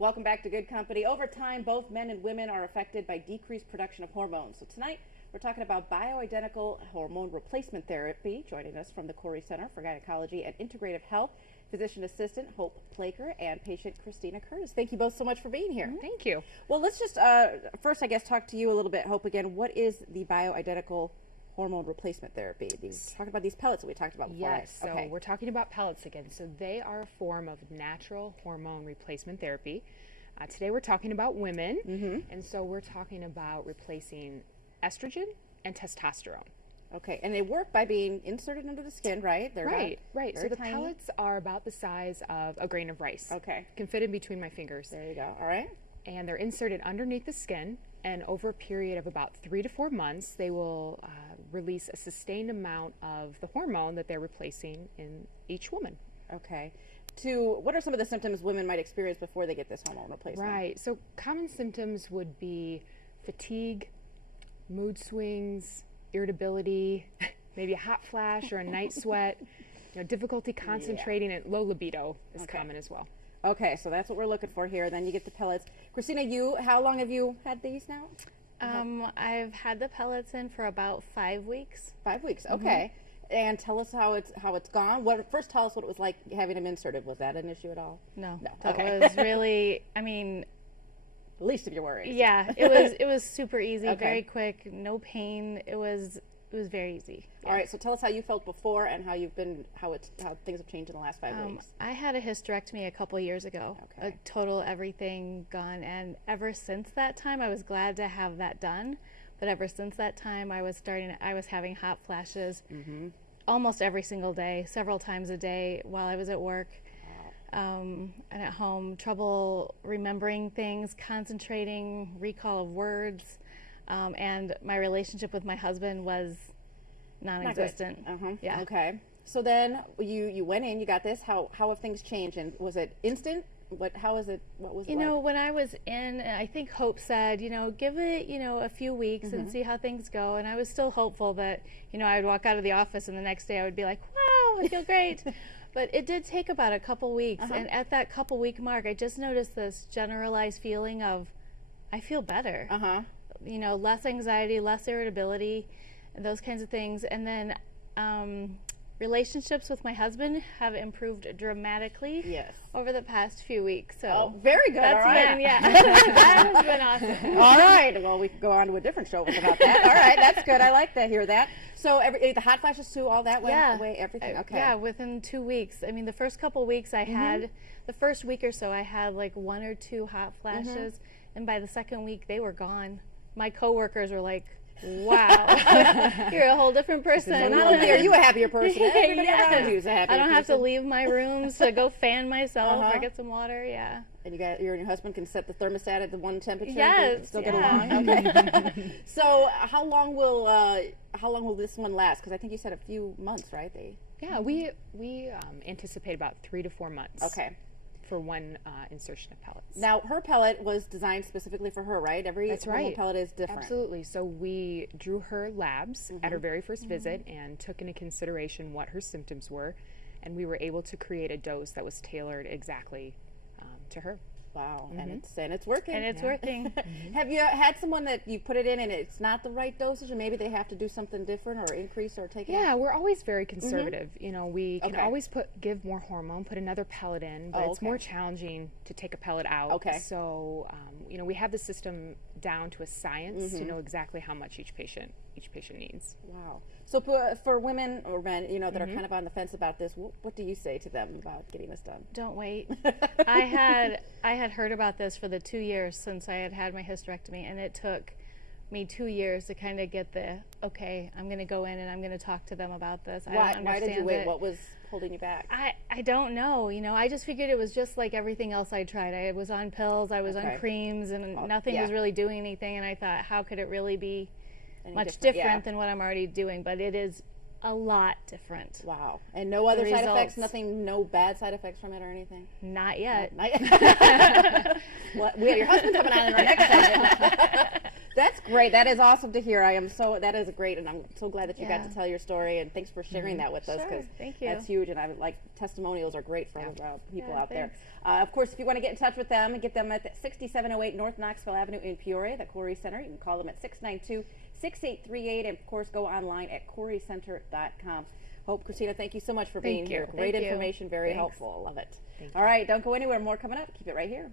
Welcome back to Good Company. Over time, both men and women are affected by decreased production of hormones. So tonight, we're talking about bioidentical hormone replacement therapy. Joining us from the Couri Center for Gynecology and Integrative Health, physician assistant Hope Placher and patient Christina Curtis. Thank you both so much for being here. Thank you. Well, let's just first, I guess, talk to you a little bit, Hope, again. What is the bioidentical hormone replacement therapy? We talked about these pellets that we talked about before. Yes, so we're talking about pellets again. So they are a form of natural hormone replacement therapy. Today we're talking about women, and so we're talking about replacing estrogen and testosterone. Okay, and they work by being inserted into the skin, right? They're right. So the tiny. pellets are about the size of a grain of rice. Okay. Can fit in between my fingers. There you go. All right. And they're inserted underneath the skin, and over a period of about 3 to 4 months, they will release a sustained amount of the hormone that they're replacing in each woman. Okay. What are some of the symptoms women might experience before they get this hormone replacement? Right. So common symptoms would be fatigue, mood swings, irritability, maybe a hot flash or a night sweat, difficulty concentrating, and low libido is common as well. Okay, so that's what we're looking for here. Then you get the pellets. Christina, how long have you had these now? I've had the pellets in for about 5 weeks. 5 weeks, okay. And tell us how it's gone. First tell us what it was like having them inserted. Was that an issue at all? No. Okay. That was really, I mean, the least of your worries. Yeah, it was super easy, Okay. very quick, no pain. It was very easy. Yeah. All right, so tell us how you felt before and how things have changed in the last 5 weeks. I had a hysterectomy a couple years ago. Okay. A total everything gone, and ever since that time, I was glad to have that done. But ever since that time, I was having hot flashes almost every single day, several times a day while I was at work and at home. Trouble remembering things, concentrating, recall of words, and my relationship with my husband was non-existent. Yeah. Okay. So then you went in, you got this. How have things changed? And was it instant? What was it like? When I was in, I think Hope said, give it, a few weeks and see how things go. And I was still hopeful that, I would walk out of the office and the next day I would be like, wow, I feel great. But it did take about a couple weeks. And at that couple week mark, I just noticed this generalized feeling of, I feel better. Less anxiety, less irritability, and those kinds of things. And then relationships with my husband have improved dramatically over the past few weeks. So very good. That's all right. that has been awesome. All right. Well, we could go on to a different show about that. All right, that's good. I like to hear that. So the hot flashes too, all that went away, everything. Okay. Yeah, within 2 weeks. I mean, the first couple weeks I had, the first week or so, I had like 1 or 2 hot flashes, and by the second week they were gone. My coworkers were like, wow, you're a whole different person. So not only are you a happier person, everybody Yes. around you is a happier I don't have to person. leave my room to go fan myself or get some water. Yeah. And you and your husband can set the thermostat at the one temperature. Yes, and still get along. Okay. So how long will this one last? Because I think you said a few months, right? Yeah, we anticipate about 3 to 4 months. Okay. For one insertion of pellets. Now, her pellet was designed specifically for her, right? That's hormone right. pellet is different. Absolutely. So we drew her labs at her very first visit and took into consideration what her symptoms were, and we were able to create a dose that was tailored exactly to her. Wow, and it's working. And it's working. Have you had someone that you put it in and it's not the right dosage, or maybe they have to do something different or increase or take it out? Yeah, we're always very conservative. We can always give more hormone, put another pellet in, but it's more challenging to take a pellet out. Okay. So, we have the system down to a science to know exactly how much each patient needs. Wow. So for women or men, that are kind of on the fence about this, what do you say to them about getting this done? Don't wait. I had heard about this for the 2 years since I had my hysterectomy, and it took me 2 years to kind of get okay, I'm going to go in and I'm going to talk to them about this. Why did you wait? What was holding you back? I don't know. I just figured it was just like everything else I tried. I was on pills, I was on creams, and nothing was really doing anything, and I thought, how could it really be much different than what I'm already doing? But it is a lot different. Wow. And no other side effects? Nothing, no bad side effects from it or anything? Not yet. Not yet. We have your husband coming on in our next segment. That's great. That is awesome to hear. That is great, and I'm so glad that you got Yeah. to tell your story, and thanks for sharing that with us, Sure. because Thank you. that's huge, and I would like testimonials are great for people Yeah, out there. thanks. Of course, if you want to get in touch with them, get them at 6708 North Knoxville Avenue in Peoria, the Couri Center. You can call them at 692-6838, and of course go online at couricenter.com. Hope, Christina, thank you so much for being Thank you. here. Great Thank you. information, very Thanks. helpful. Love it. Thank All right, don't go anywhere. More coming up. Keep it right here.